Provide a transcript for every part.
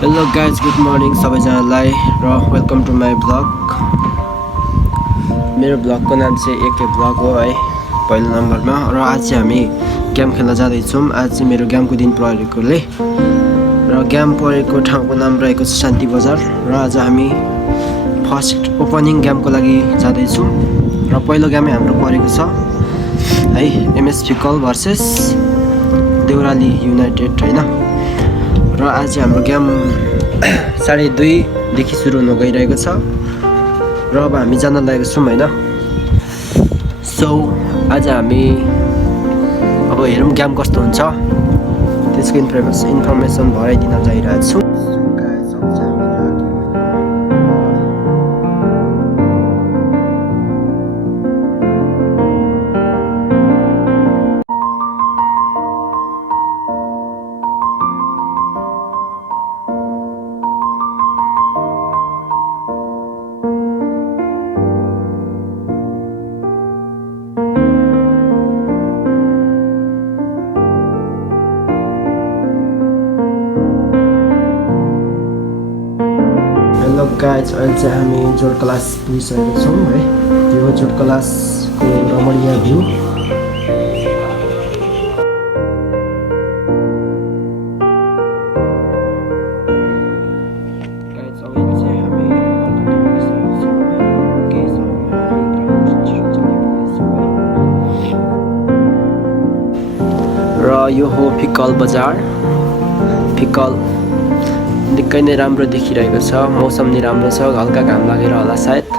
Hello guys, good morning सबैजनालाई र welcome to my blog. मेरो ब्लगको नाम चाहिँ एके ब्लग हो है, पहिलो नम्बरमा। र आज चाहिँ हामी गेम खेल्न जाँदैछौँ। आज चाहिँ मेरो गेमको दिन परेकोले र गेम परेको ठाउँको नाम रहेको छ शान्ति बजार। र आज हामी फर्स्ट ओपनिङ गेमको लागि जाँदैछौँ। र पहिलो गेमै हाम्रो परेको छ है, एमएस फिकल भर्सेस देउराली युनाइटेड होइन। र आज हाम्रो गेम 2:30 देखि सुरु हुन गइरहेको छ र अब हामी जान लागेको छौँ होइन। सो आज हामी अब हेरौँ गेम कस्तो हुन्छ, त्यसको इन्फर्मेसन भराइदिन गइरहेको छु। हेलो गाइज, अहिले चाहिँ हामी जोड क्लास पुगिसकेको छौँ है। यो हो जोड क्लासको रमणीय भ्यू। र यो हो फिकल बजार। फिकल निकै नै राम्रो देखिरहेको छ, मौसम नि राम्रो छ, हल्का घाम लागेर होला सायद।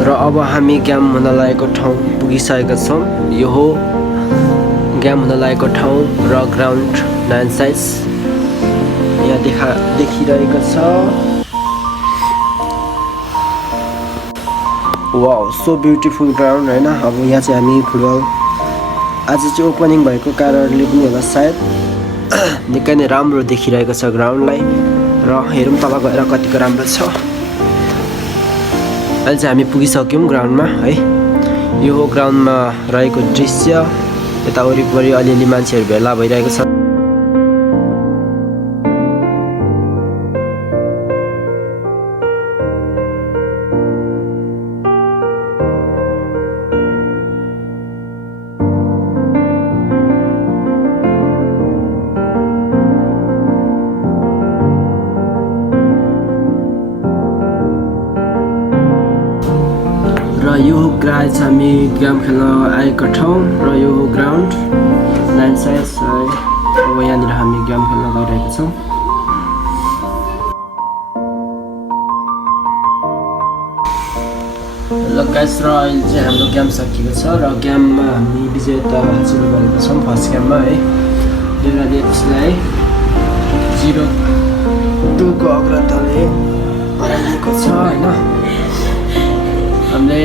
र अब हामी गेम हुन लागेको ठाउँ पुगिसकेका छौँ। यो हो गेम हुन लागेको ठाउँ र ग्राउन्ड नयाँ साइज यहाँ देखिरहेको छ। वाउ, सो ब्युटिफुल ग्राउन्ड होइन। अब यहाँ चाहिँ हामी फुटबल आज चाहिँ ओपनिङ भएको कारणले पनि होला सायद निकै नै राम्रो देखिरहेको छ ग्राउन्डलाई। र हेरौँ तल गएर कतिको राम्रो छ। अहिले चाहिँ हामी पुगिसक्यौँ ग्राउन्डमा है। यो हो ग्राउन्डमा रहेको दृश्य। यता वरिपरि अलिअलि मान्छेहरू भेला भइरहेको छ। र यो हो गाइज हामी गेम खेल्न आएको ठाउँ र यो हो ग्राउन्ड नाइन साइज है। अब यहाँनिर हामी गेम खेल्न गइरहेको छौँ। ल गाइज, र अहिले चाहिँ हाम्रो गेम सकिएको छ र गेममा हामी विजेता हासिल गरेका छौँ। फर्स्ट गेममा है देउराली त्यसलाई 0-2 को अग्रताले हराइएको छ होइन। हामीले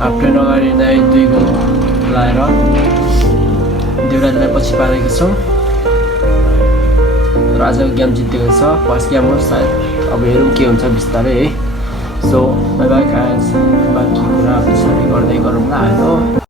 हाफ टाइम अगाडि नै 2 गोल लाएर देउरालीलाई पछि पारेको छौँ र आजको गेम जितेको छ। फर्स्ट गेम हो सायद, अब हेरौँ के हुन्छ बिस्तारै है। सो बाई बाई गाइज, बाँकी कुरा पछाडि गर्दै गरौँला। हेलो